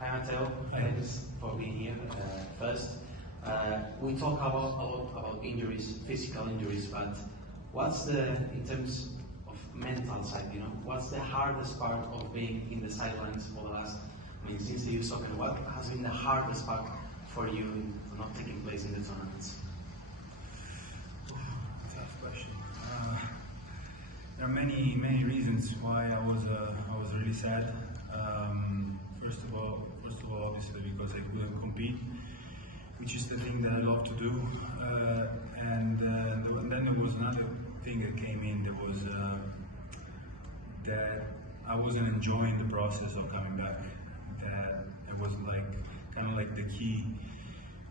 Hi Matteo, thanks for being here. First, we talk a lot about injuries, physical injuries, but what's in terms of mental side, what's the hardest part of being in the sidelines for the last, since the youth soccer, what has been the hardest part for you in not taking place in the tournaments? Tough question. There are many reasons why I was really sad. First of all, obviously because I couldn't compete, which is the thing that I love to do. And then there was another thing that came in. There was that I wasn't enjoying the process of coming back. That it was kind of like the key.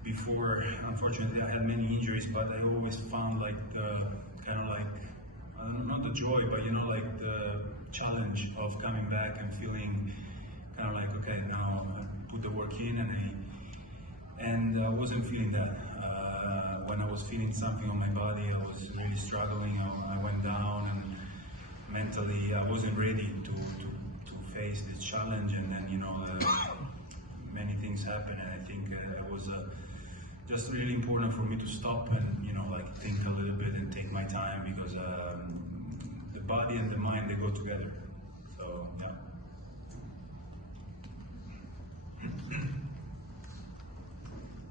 Before, unfortunately, I had many injuries, but I always found the kind of not the joy, but the challenge of coming back and feeling kind of okay, now I put the work in, and I wasn't feeling that. When I was feeling something on my body, I was really struggling. I went down, and mentally I wasn't ready to face this challenge. And then many things happened, and I think it was just really important for me to stop and think a little bit and take my time, because the body and the mind, they go together. So yeah.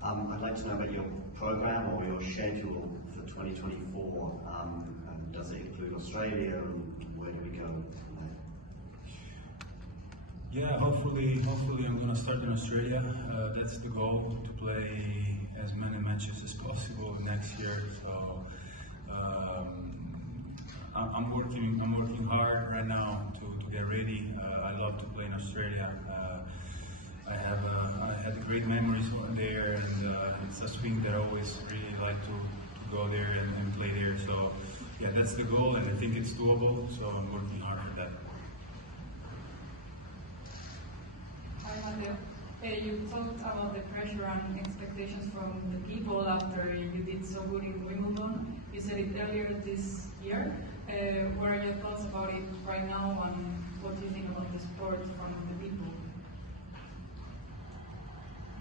I'd like to know about your program or your schedule for 2024. And does it include Australia, and where do we go from there? Yeah, hopefully I'm going to start in Australia. That's the goal, to play as many matches as possible next year. So I'm working hard right now to get ready. I love to play in Australia. I had great memories there, and it's a swing that I always really like to go there and play there. So yeah, that's the goal, and I think it's doable. So I'm working hard for that. Hi Matteo. You talked about the pressure and expectations from the people after you did so good in Wimbledon. You said it earlier this year. What are your thoughts about it right now, and what do you think about the sport from the people?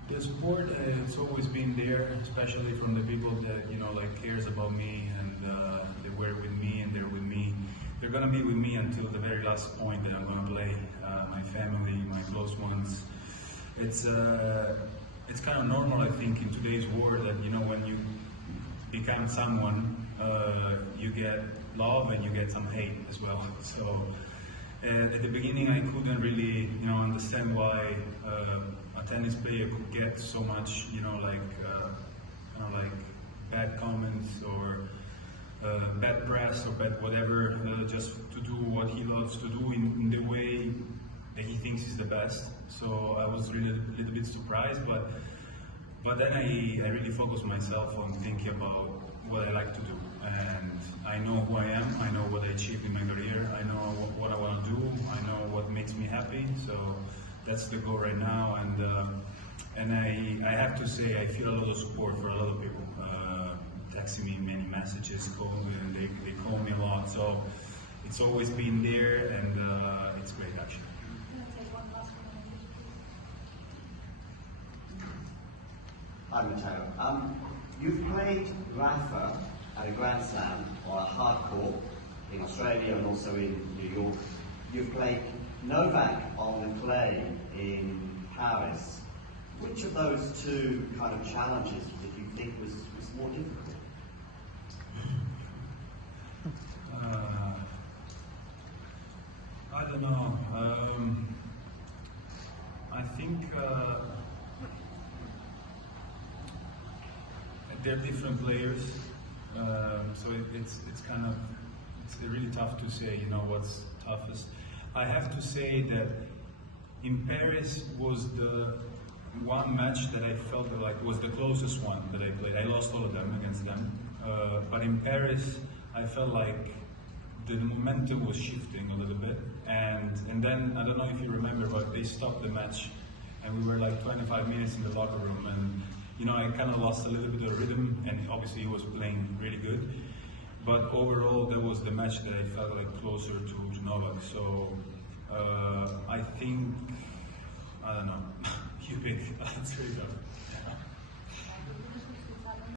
The sport, it's always been there, especially from the people that cares about me, and they were with me and they're with me. They're gonna be with me until the very last point that I'm gonna play. My family, my close ones. It's kind of normal, I think, in today's world that when you become someone, you get love and you get some hate as well. So at the beginning, I couldn't really understand why a tennis player could get so much bad comments or bad press or bad whatever, just to do what he loves to do in the way that he thinks is the best. So I was really a little bit surprised, but then I really focused myself on thinking about what I like to do, and I know who I am, I know what I achieved in my career, I know what I want to do, I know what makes me happy. So that's the goal right now, and I have to say I feel a lot of support for a lot of people, texting me many messages, calling me, and they call me a lot. So it's always been there, and it's great actually. Hi Matteo. You've played Rafa at a Grand Slam or a hard court in Australia and also in New York. You've played Novak on the clay in Paris. Which of those two kind of challenges did you think was more difficult? I don't know. I think they're different players, so it's really tough to say what's toughest. I have to say that in Paris was the one match that I felt was the closest one that I played. I lost all of them against them, but in Paris I felt like the momentum was shifting a little bit, and then I don't know if you remember, but they stopped the match, and we were 25 minutes in the locker room, and I kind of lost a little bit of rhythm, and obviously he was playing really good, but overall that was the match that I felt closer to Novak. So I think, I don't know. That's really tough.